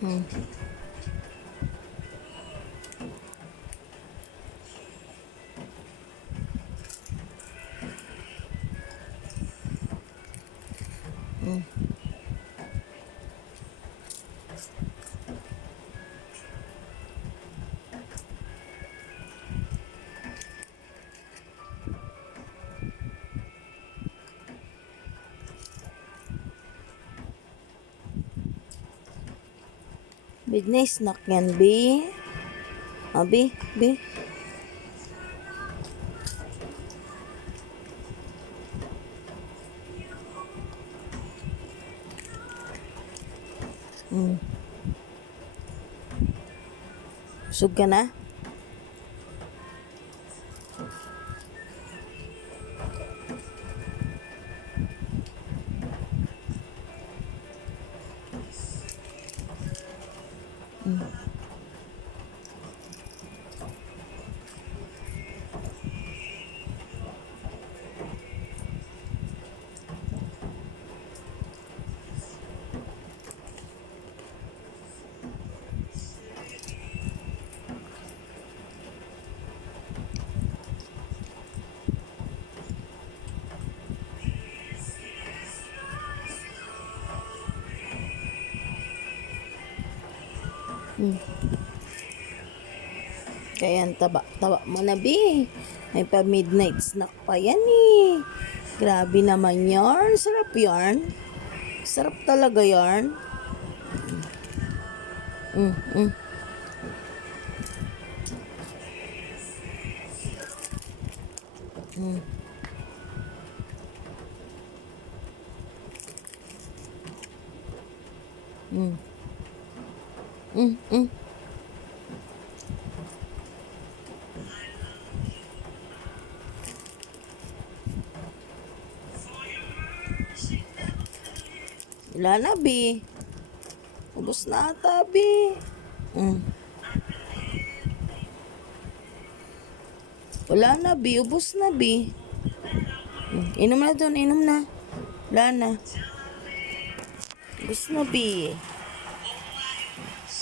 Hmm. Hmm. Midnight snack yan, B. B. B. Hmm. Busog ka na? Hmm. Hmm. Kaya ang taba mo na, B. May pa midnight snack pa yan eh. Grabe naman yarn. Sarap yarn. Sarap talaga yarn. Mm, mm, mm, mm, mm, mm. Wala na, B. Ubus na ata, B. Mm. Wala na, B. Ubus na, B. Inom na doon, inom na. Wala na. Ubus na, B.